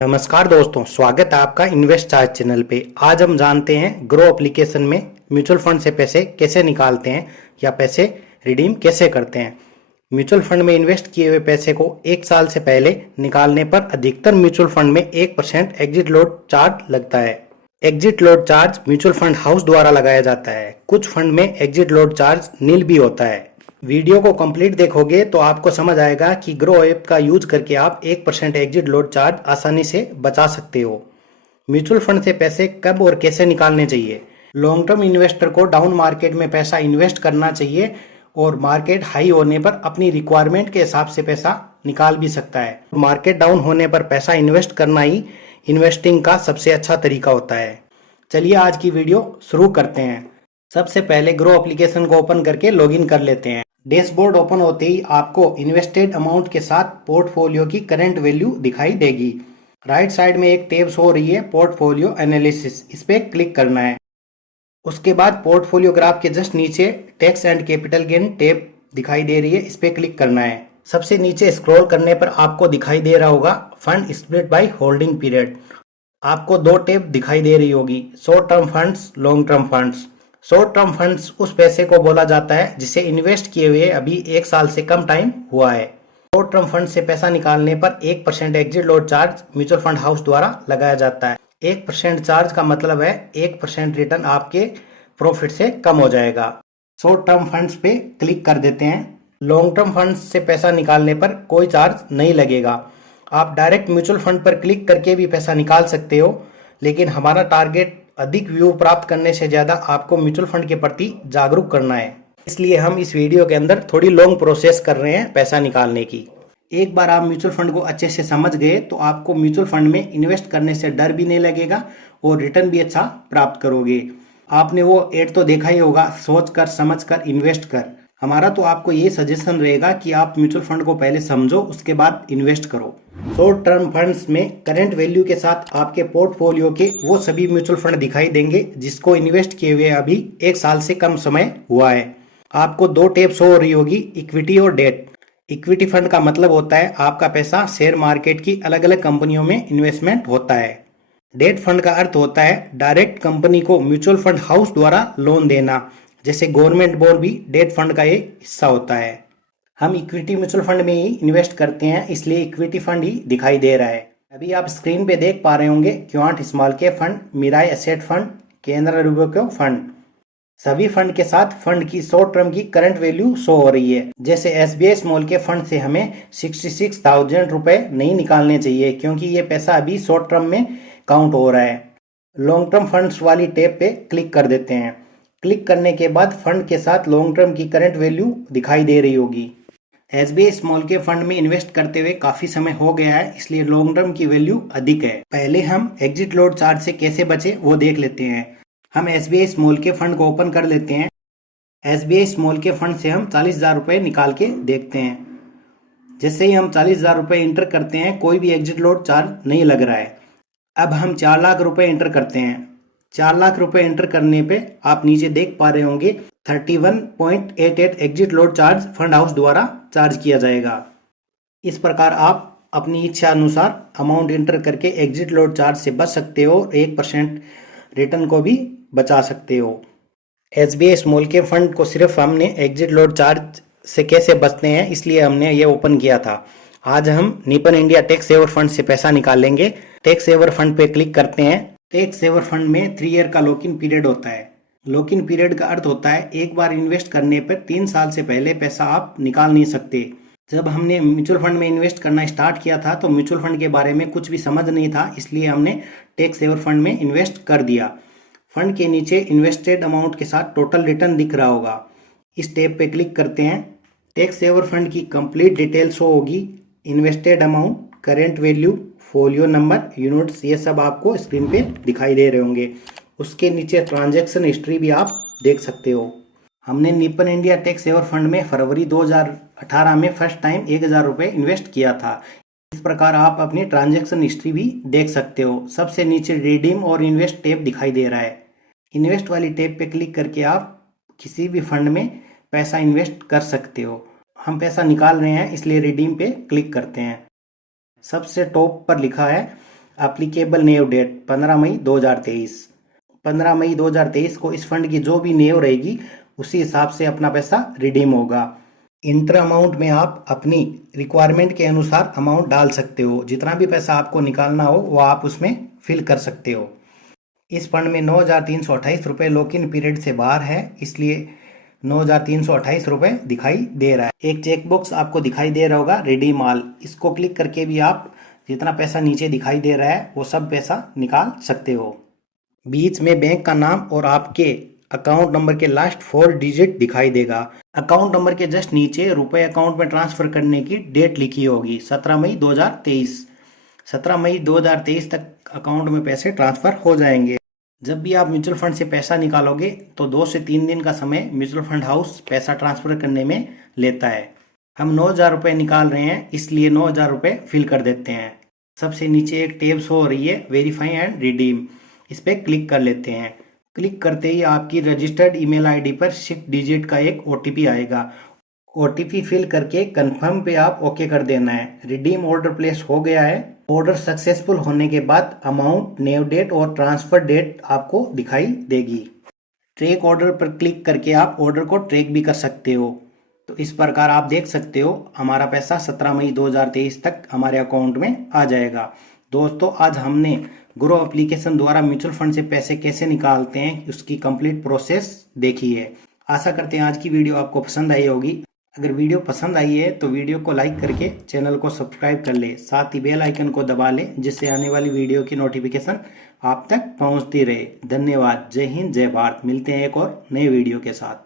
नमस्कार दोस्तों, स्वागत है आपका इन्वेस्ट चार्ज चैनल पे। आज हम जानते हैं ग्रो एप्लीकेशन में म्यूचुअल फंड से पैसे कैसे निकालते हैं या पैसे रिडीम कैसे करते हैं। म्यूचुअल फंड में इन्वेस्ट किए हुए पैसे को एक साल से पहले निकालने पर अधिकतर म्यूचुअल फंड में 1% एग्जिट लोड चार्ज लगता है। Exit load charge mutual fund house द्वारा लगाया जाता है। कुछ फंड में एग्जिट लोड चार्ज नील भी होता है। वीडियो को कंप्लीट देखोगे तो आपको समझ आएगा कि ग्रो ऐप का यूज करके आप 1% एग्जिट लोड चार्ज आसानी से बचा सकते हो। म्यूचुअल फंड से पैसे कब और कैसे निकालने चाहिए। लॉन्ग टर्म इन्वेस्टर को डाउन मार्केट में पैसा इन्वेस्ट करना चाहिए और मार्केट हाई होने पर अपनी रिक्वायरमेंट के हिसाब से पैसा निकाल भी सकता है। मार्केट डाउन होने पर पैसा इन्वेस्ट करना ही इन्वेस्टिंग का सबसे अच्छा तरीका होता है। चलिए आज की वीडियो शुरू करते हैं। सबसे पहले ग्रो एप्लीकेशन को ओपन करके लॉगिन कर लेते हैं। डैशबोर्ड ओपन होते ही आपको इन्वेस्टेड अमाउंट के साथ पोर्टफोलियो की करंट वैल्यू दिखाई देगी। राइट साइड में एक टैब शो हो रही है पोर्टफोलियो एनालिसिस, इस पे क्लिक करना है। उसके बाद पोर्टफोलियो ग्राफ के जस्ट नीचे tax and capital gain tab दिखाई दे रही है, इस पे क्लिक करना है। सबसे नीचे स्क्रॉल करने पर आपको दिखाई दे रहा होगा fund split by holding period. आपको दो टैब दिखाई दे रही होगी, short term funds, long term funds. Short term funds उस पैसे को बोला जाता है जिसे इन्वेस्ट किए हुए अभी एक साल से कम टाइम हुआ है। शॉर्ट टर्म फंड से पैसा निकालने पर 1% exit load charge mutual fund house द्वारा लगाया जाता है। 1% चार्ज का मतलब है 1% रिटर्न आपके प्रॉफिट से कम हो जाएगा। शॉर्ट टर्म फंड्स पे क्लिक कर देते हैं। लॉन्ग टर्म फंड्स से पैसा निकालने पर कोई चार्ज नहीं लगेगा। आप डायरेक्ट म्यूचुअल फंड पर क्लिक करके भी पैसा निकाल सकते हो, लेकिन हमारा टारगेट अधिक व्यू प्राप्त करने से ज्यादा आपको म्यूचुअल फंड के प्रति जागरूक करना है, इसलिए हम इस वीडियो के अंदर थोड़ी लॉन्ग प्रोसेस कर रहे हैं पैसा निकालने की। एक बार आप म्यूचुअल फंड को अच्छे से समझ गए तो आपको म्यूचुअल फंड में इन्वेस्ट करने से डर भी नहीं लगेगा और रिटर्न भी अच्छा प्राप्त करोगे। आपने वो एड तो देखा ही होगा, सोच कर समझ कर इन्वेस्ट कर। हमारा तो आपको ये सजेशन रहेगा कि आप म्यूचुअल फंड को पहले समझो, उसके बाद इन्वेस्ट करो। शॉर्ट टर्म फंड्स में करंट वैल्यू के साथ आपके पोर्टफोलियो के वो सभी म्यूचुअल फंड दिखाई देंगे जिसको इन्वेस्ट किए हुए अभी एक साल से कम समय हुआ है। आपको दो टैब शो हो रही होगी, इक्विटी और डेट। इक्विटी फंड का मतलब होता है आपका पैसा शेयर मार्केट की अलग अलग कंपनियों में इन्वेस्टमेंट होता है। डेट फंड का अर्थ होता है डायरेक्ट कंपनी को म्यूचुअल फंड हाउस द्वारा लोन देना, जैसे गवर्नमेंट बॉन्ड भी डेट फंड का एक हिस्सा होता है। हम इक्विटी म्यूचुअल फंड में ही इन्वेस्ट करते हैं, इसलिए इक्विटी फंड ही दिखाई दे रहा है। अभी आप स्क्रीन पे देख पा रहे होंगे Quant small cap fund, Mirae asset fund, Canara Robeco fund. सभी फंड के साथ फंड की शॉर्ट टर्म की करंट वैल्यू शो हो रही है। जैसे एसबीआई स्मॉल कैप फंड से हमें 66,000 रुपए नहीं निकालने चाहिए, क्योंकि ये पैसा अभी शॉर्ट टर्म में काउंट हो रहा है। लॉन्ग टर्म फंड्स वाली टैब पे क्लिक कर देते हैं। क्लिक करने के बाद फंड के साथ लॉन्ग टर्म की करंट वैल्यू दिखाई दे रही होगी। एसबीआई स्मॉल कैप फंड में इन्वेस्ट करते हुए काफी समय हो गया है, इसलिए लॉन्ग टर्म की वैल्यू अधिक है। पहले हम एग्जिट लोड चार्ज से कैसे बचे वो देख लेते हैं। हम एसबीआई स्मॉल कैप फंड को ओपन कर लेते हैं। एसबीआई स्मॉल कैप फंड से हम 40,000 रुपए निकाल के देखते हैं। जैसे ही हम 40,000 रुपए इंटर करते हैं, कोई भी एग्जिट लोड चार्ज नहीं लग रहा है। अब हम 4 लाख रुपए इंटर करते हैं। 4 लाख रुपए एंटर करने पे आप नीचे देख पा रहे होंगे 31.88 exit load charge fund house द्वारा चार्ज किया जाएगा। इस प्रकार आप अपनी इच्छा अनुसार अमाउंट एंटर करके एग्जिट लोड चार्ज से बच सकते हो, 1% रिटर्न को भी बचा सकते हो। एसबीआई स्मॉल कैप फंड को सिर्फ हमने एग्जिट लोड चार्ज से कैसे बचते हैं इसलिए हमने ये ओपन किया था। आज हम Nippon India tax saver fund से पैसा निकालेंगे। टैक्स सेवर फंड पे क्लिक करते हैं। टैक्स सेवर फंड में 3 ईयर का लॉक इन पीरियड होता है। लॉक इन पीरियड का अर्थ होता है एक बार इन्वेस्ट करने पर 3 साल से पहले पैसा आप निकाल नहीं सकते। जब हमने म्यूचुअल फंड में इन्वेस्ट करना स्टार्ट किया था तो म्यूचुअल फंड के बारे में कुछ भी समझ नहीं था, इसलिए हमने टैक्स सेवर फंड में इन्वेस्ट कर दिया। फंड के नीचे इन्वेस्टेड अमाउंट के साथ टोटल रिटर्न दिख रहा होगा, इस टैब पे क्लिक करते हैं। टैक्स सेवर फंड की कंप्लीट डिटेल शो होगी, invested amount, current value, folio number, units, ये सब आपको स्क्रीन पे दिखाई दे रहे होंगे। उसके नीचे ट्रांजैक्शन हिस्ट्री भी आप देख सकते हो। हमने Nippon India tax saver fund में फरवरी 2018 में फर्स्ट टाइम 1,000 रुपये इन्वेस्ट किया था। इस प्रकार आप अपनी ट्रांजैक्शन हिस्ट्री भी देख सकते हो। सबसे नीचे रिडीम और इन्वेस्ट टैब दिखाई दे रहा है। इन्वेस्ट वाली टैब पे क्लिक करके आप किसी भी फंड में पैसा इन्वेस्ट कर सकते हो। हम पैसा निकाल रहे हैं इसलिए रिडीम पे क्लिक करते हैं। सबसे टॉप पर लिखा है एप्लीकेबल नेव डेट 15 मई 2023। 15 मई 2023 को इस फंड की जो भी नेव रहेगी उसी हिसाब से अपना पैसा रिडीम होगा। इंटर अमाउंट में आप अपनी रिक्वायरमेंट के अनुसार अमाउंट डाल सकते हो। जितना भी पैसा आपको निकालना हो वो आप उसमें फिल कर सकते हो। इस फंड में 9,328 रुपये लॉक इन पीरियड से बाहर है, इसलिए 9,328 रुपये दिखाई दे रहा है। एक चेकबॉक्स आपको दिखाई दे रहा होगा रिडीम ऑल, इसको क्लिक करके भी आप जितना पैसा नीचे दिखाई दे रहा है वो सब पैसा निकाल सकते हो। बीच में बैंक का नाम और आपके अकाउंट नंबर के लास्ट 4 डिजिट दिखाई देगा। अकाउंट नंबर के जस्ट नीचे रुपए अकाउंट में ट्रांसफर करने की डेट लिखी होगी 17 मई 2023। 17 मई 2023 तक अकाउंट में पैसे ट्रांसफर हो जाएंगे। जब भी आप म्यूचुअल फंड से पैसा निकालोगे तो 2 से 3 दिन का समय म्यूचुअल फंड हाउस पैसा ट्रांसफर करने में लेता है। हम 9,000 रुपये निकाल रहे हैं, इसलिए 9,000 रुपये फिल कर देते हैं। सबसे नीचे एक टैब शो हो रही है वेरीफाई एंड रिडीम, इस पर क्लिक कर लेते हैं। क्लिक करते ही आपकी रजिस्टर्ड ईमेल आईडी पर 6 डिजिट का एक ओटीपी आएगा। ओटीपी फिल करके कंफर्म पे आप ओके कर देना है। रिडीम ऑर्डर प्लेस हो गया है। ऑर्डर सक्सेसफुल होने के बाद अमाउंट, नेव डेट और ट्रांसफर डेट आपको दिखाई देगी। ट्रैक ऑर्डर पर क्लिक करके आप ऑर्डर को ट्रैक भी कर सकते हो। तो इस प्रकार आप देख सकते हो हमारा पैसा 17 मई 2023 तक हमारे अकाउंट में आ जाएगा। दोस्तों, आज हमने ग्रो एप्लीकेशन द्वारा म्यूचुअल फंड से पैसे कैसे निकालते हैं उसकी कंप्लीट प्रोसेस देखी है। आशा करते हैं आज की वीडियो आपको पसंद आई होगी। अगर वीडियो पसंद आई है तो वीडियो को लाइक करके चैनल को सब्सक्राइब कर ले, साथ ही बेल आइकन को दबा ले जिससे आने वाली वीडियो की नोटिफिकेशन आप तक पहुंचती रहे। धन्यवाद। जय हिंद, जय भारत। मिलते हैं एक और नए वीडियो के साथ।